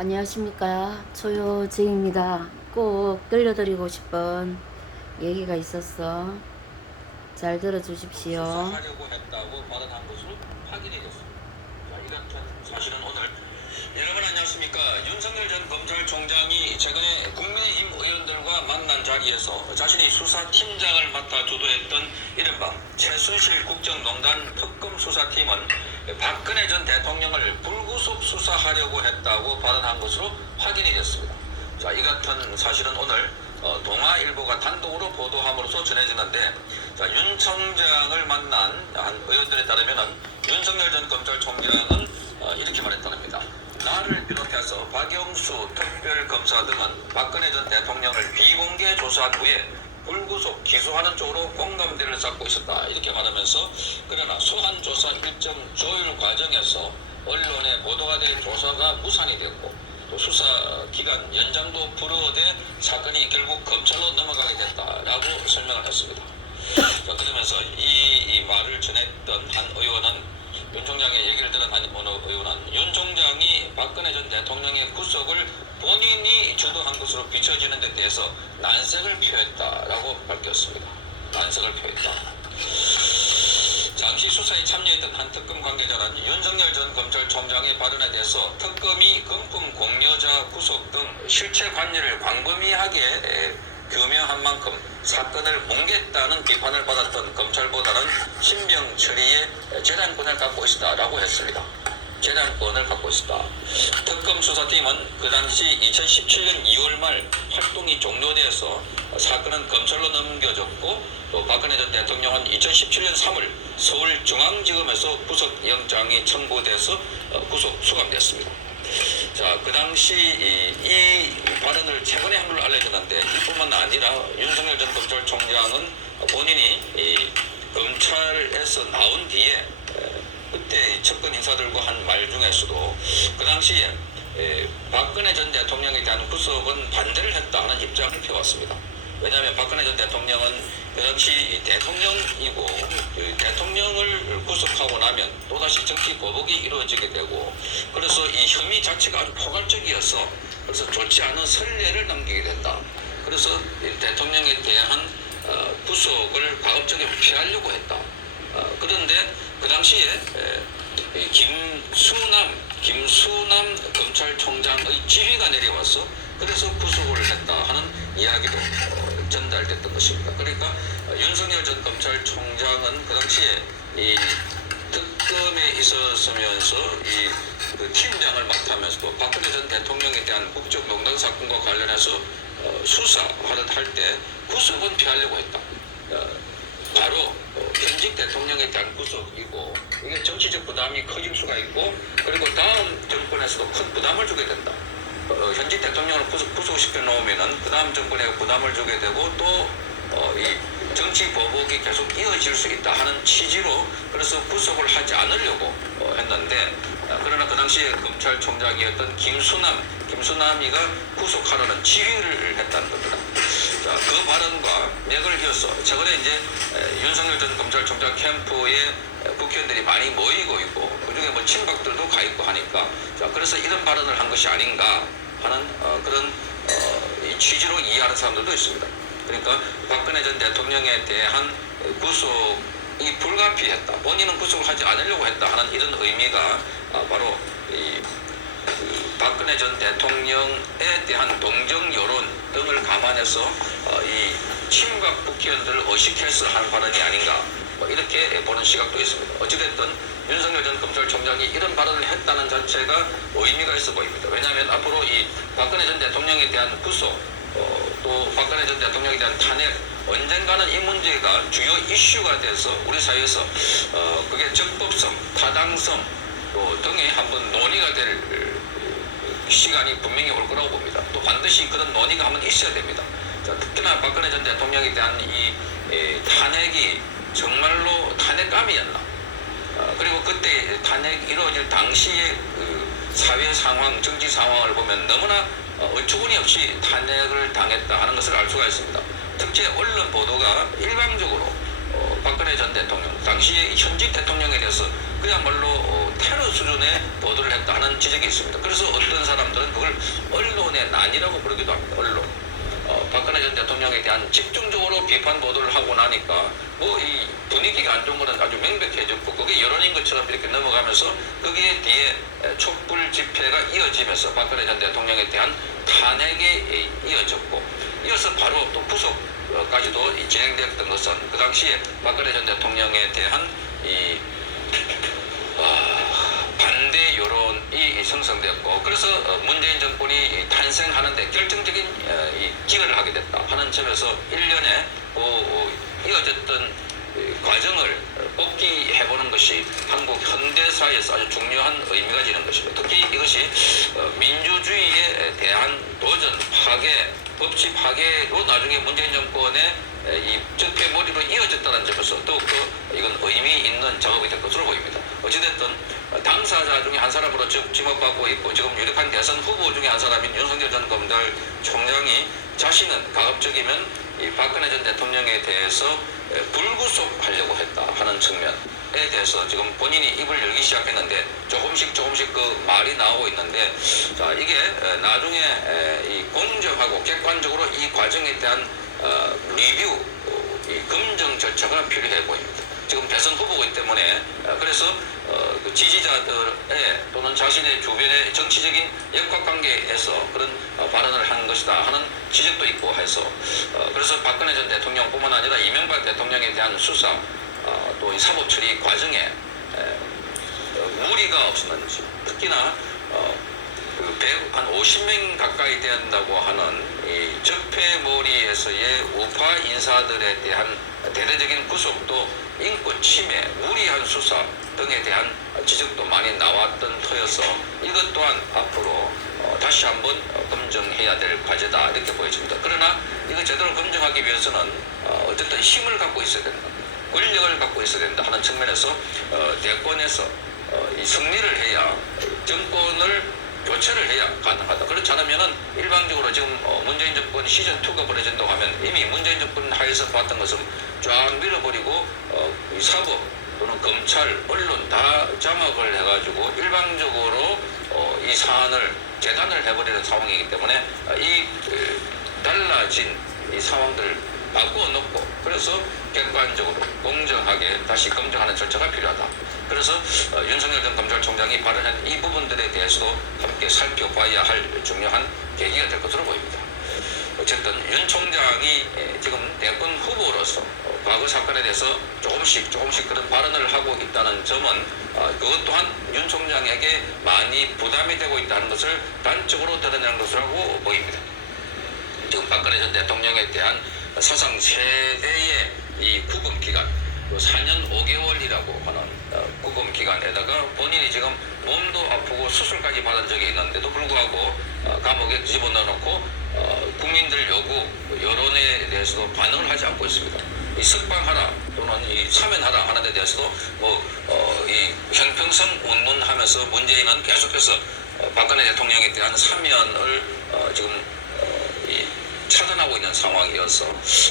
안녕하십니까. 조효정입니다. 꼭 들려드리고 싶은 얘기가 있었어. 잘 들어주십시오. 수사하려고 했다고 사실은 오늘 여러분 안녕하십니까. 윤석열 전 검찰총장이 최근에 국민의힘 의원들과 만난 자리에서 자신이 수사팀장을 맡아 주도했던 이른바 최순실 국정농단 특검 수사팀은 박근혜 전 대통령을 불구속 수사하려고 했다고 발언한 것으로 확인이 됐습니다. 자, 이 같은 사실은 오늘 어, 동아일보가 단독으로 보도함으로써 전해지는데 자, 윤 총장을 만난 한 의원들에 따르면 윤석열 전 검찰총장은 어, 이렇게 말했다는니다. 나를 비롯해서 박영수 특별검사 등은 박근혜 전 대통령을 비공개 조사한 후에 불구속 기소하는 쪽으로 공감대를 쌓고 있었다 이렇게 말하면서 그러나 소환 조사 일정 조율 과정에서 언론에 보도가 된 조사가 무산이 됐고 또 수사 기간 연장도 불어대 사건이 결국 검찰로 넘어가게 됐다라고 설명을 했습니다. 자, 그러면서 이, 이 말을 전했던 한 의원은 윤 총장의 얘기를 들은 한 어느 의원은 윤 총장이 박근혜 전 대통령의 구속을 본인이 주도한 것으로 비춰지는 데 대해서 난색을 표했다라고 밝혔습니다. 난색을 표했다. 당시 수사에 참여했던 한 특검 관계자는 윤석열 전 검찰총장의 발언에 대해서 특검이 금품 공여자 구속 등 실체 관여를 광범위하게 에, 규명한 만큼 사건을 뭉갰다는 비판을 받았던 검찰보다는 신병 처리에 재량권을 갖고 있다라고 했습니다. 재량권을 갖고 있다. 특검 수사팀은 그 당시 2017년 2월 말 활동이 종료되어서 사건은 검찰로 넘겨졌고 또 박근혜 전 대통령은 2017년 3월 서울중앙지검에서 구속영장이 청구돼서 어, 구속 수감됐습니다. 자, 그 당시 이, 이 발언을 최근에 한 걸로 알려졌는데 이뿐만 아니라 윤석열 전 검찰총장은 본인이 이 검찰에서 나온 뒤에 에, 그때 이 측근 인사들과 한 말 중에서도 그 당시에 에, 박근혜 전 대통령에 대한 구속은 반대를 했다 하는 입장을 펴왔습니다. 왜냐하면 박근혜 전 대통령은 그 당시 대통령이고 그 대통령을 구속하고 나면 또다시 정치 보복이 이루어지게 되고 그래서 이 혐의 자체가 아주 포괄적이어서 그래서 좋지 않은 선례를 남기게 된다. 그래서 이 대통령에 대한 어, 구속을 가급적이면 피하려고 했다. 어, 그런데 그 당시에 김수남 김수남 검찰총장의 지휘가 내려와서 그래서 구속을 했다 하는 이야기도 어, 전달됐던 것입니다. 그러니까 어, 윤석열 전 검찰총장은 그 당시에 이 특검에 있었으면서 이 그 팀장을 맡으면서도 박근혜 전 대통령에 대한 국정농단 사건과 관련해서 어, 수사하듯 할때 구속은 피하려고 했다. 어, 바로 어, 현직 대통령에 대한 구속이고 이게 정치적 부담이 커질 수가 있고 그리고 다음 정권에서도 큰 부담을 주게 된다. 어, 현직 대통령을 구속, 구속시켜 놓으면은 그 다음 정권에 부담을 주게 되고 또 어, 이 정치 보복이 계속 이어질 수 있다 하는 취지로 그래서 구속을 하지 않으려고 어, 했는데 어, 그러나 그 당시에 검찰총장이었던 김수남 김수남이가 구속하라는 지휘를 했다는 겁니다. 자, 그 발언과 맥을 이어서 최근에 이제 에, 윤석열 전 검찰총장 캠프에 에, 국회의원들이 많이 모이고 있고 그중에 뭐 친박들도 가 있고 하니까 자 그래서 이런 발언을 한 것이 아닌가 하는 어, 그런 어, 이 취지로 이해하는 사람들도 있습니다. 그러니까 박근혜 전 대통령에 대한 구속이 불가피했다. 본인은 구속을 하지 않으려고 했다 하는 이런 의미가 아, 바로 이그 박근혜 전 대통령에 대한 동정 여론 등을 감안해서 어, 이 친박 국회의원들을 의식해서 한 발언이 아닌가 뭐 이렇게 보는 시각도 있습니다. 어찌됐든 윤석열 전 검찰총장이 이런 발언을 했다는 자체가 의미가 있어 보입니다. 왜냐하면 앞으로 이 박근혜 전 대통령에 대한 구속 어, 또 박근혜 전 대통령에 대한 탄핵 언젠가는 이 문제가 주요 이슈가 돼서 우리 사회에서 어, 그게 적법성, 타당성 또 등에 한번 논의가 될 어, 시간이 분명히 올 거라고 봅니다. 또 반드시 그런 논의가 한번 있어야 됩니다. 자, 특히나 박근혜 전 대통령에 대한 이 에, 탄핵이 정말로 탄핵감이었나? 어, 그리고 그때 탄핵 이루어질 당시의 그 사회 상황, 정치 상황을 보면 너무나 어, 어처구니 없이 탄핵을 당했다 하는 것을 알 수가 있습니다. 특히 언론 보도가 일방적으로 어, 박근혜 전 대통령, 당시의 현직 대통령에 대해서 그야말로 어, 테러 수준의 보도를 했다 하는 지적이 있습니다. 그래서 어떤 사람들은 그걸 언론의 난이라고 부르기도 합니다. 언론. 어, 박근혜 전 대통령에 대한 집중적으로 비판 보도를 하고 나니까 뭐 이 분위기가 안 좋은 거는 아주 명백해졌고 그게 여론인 것처럼 이렇게 넘어가면서 거기에 뒤에 에, 촛불 집회가 이어지면서 박근혜 전 대통령에 대한 탄핵이 에, 이어졌고 이어서 바로 또 구속까지도 이 진행됐던 것은 그 당시에 박근혜 전 대통령에 대한 이 어, 반대 여론이 생성됐고 그래서 어, 문재인 정권이 이 탄생하는데 결정적인 기여를 하게 됐다 하는 점에서 일련의 어, 이어졌던 이 과정을 복귀해보는 것이 한국 현대사에서 아주 중요한 의미가 지는 것입니다. 특히 이것이 어, 민주주의에 대한 도전, 파괴, 법치 파괴로 나중에 문재인 정권의 에, 이 적폐 몰이로 이어졌다는 점에서 더욱더 이건 의미 있는 작업이 될 것으로 보입니다. 어찌됐든 어, 당사자 중에 한 사람으로 지- 지목받고 있고 지금 유력한 대선 후보 중에 한 사람인 윤석열 전 검찰총장이 자신은 가급적이면 이 박근혜 전 대통령에 대해서 에, 불구속하려고 했다 하는 측면에 대해서 지금 본인이 입을 열기 시작했는데 조금씩 조금씩 그 말이 나오고 있는데 자 이게 에, 나중에 에, 이 공정하고 객관적으로 이 과정에 대한 어, 리뷰 어, 이 검증 절차가 필요해 보입니다. 지금 대선 후보이기 때문에 어, 그래서 어, 그 지지자들의 또는 자신의 주변의 정치적인 역학관계에서 그런 어, 발언을 한 것이다 하는 지적도 있고 해서 어, 그래서 박근혜 전 대통령뿐만 아니라 이명박 대통령에 대한 수사 어, 또이 사법 처리 과정에 무리가 없었는지 특히나 어, 그 백- 한 50명 가까이 된다고 하는 이 적폐몰이에서의 우파 인사들에 대한 대대적인 구속도 인권 침해, 무리한 수사 등에 대한 지적도 많이 나왔던 터여서 이것 또한 앞으로 어, 다시 한번 어, 검증해야 될 과제다 이렇게 보여집니다. 그러나 이거 제대로 검증하기 위해서는 어, 어쨌든 힘을 갖고 있어야 된다. 권력을 갖고 있어야 된다 하는 측면에서 어, 대권에서 승리를 해야 정권을 교체를 해야 가능하다. 그렇지 않으면은 일방적으로 지금 어, 문재인 정권 시즌 2가 벌어진다고 하면 이미 문재인 정권 하에서 봤던 것을 쫙 밀어버리고 어, 이 사법 또는 검찰, 언론 다 장악을 해가지고 일방적으로 어, 이 사안을 재단을 해버리는 상황이기 때문에 어, 이 에, 달라진 이 상황들을 바꾸어 놓고 그래서 객관적으로 공정하게 다시 검증하는 절차가 필요하다. 그래서 어, 윤석열 전 검찰총장이 발언한 이 부분들에 대해서도 함께 살펴봐야 할 중요한 계기가 될 것으로 보입니다. 어쨌든 윤 총장이 에, 지금 대권 후보로서 어, 과거 사건에 대해서 조금씩 조금씩 그런 발언을 하고 있다는 점은 어, 그것 또한 윤 총장에게 많이 부담이 되고 있다는 것을 단적으로 드러내는 것이라고 보입니다. 지금 박근혜 전 대통령에 대한 사상 최대의 이 구금 기간, 4년 5개월이라고 하는 어, 구금 기간에다가 본인이 지금 몸도 아프고 수술까지 받은 적이 있는데도 불구하고 어, 감옥에 집어넣어 놓고 어, 국민들 요구, 여론에 대해서도 반응을 하지 않고 있습니다. 이 석방하라 또는 이 사면하라 하는 데 대해서도 뭐, 어, 이 형평성 운운하면서 문재인은 계속해서 어, 박근혜 대통령에 대한 사면을 어, 지금 어, 이 차단하고 있는 상황이어서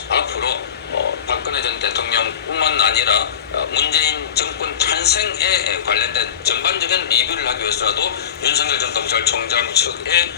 앞으로 어, 박근혜 전 대통령뿐만 아니라 어, 문재인 정권 탄생에 관련된 전반적인 리뷰를 하기 위해서라도 윤석열 전 검찰총장 측의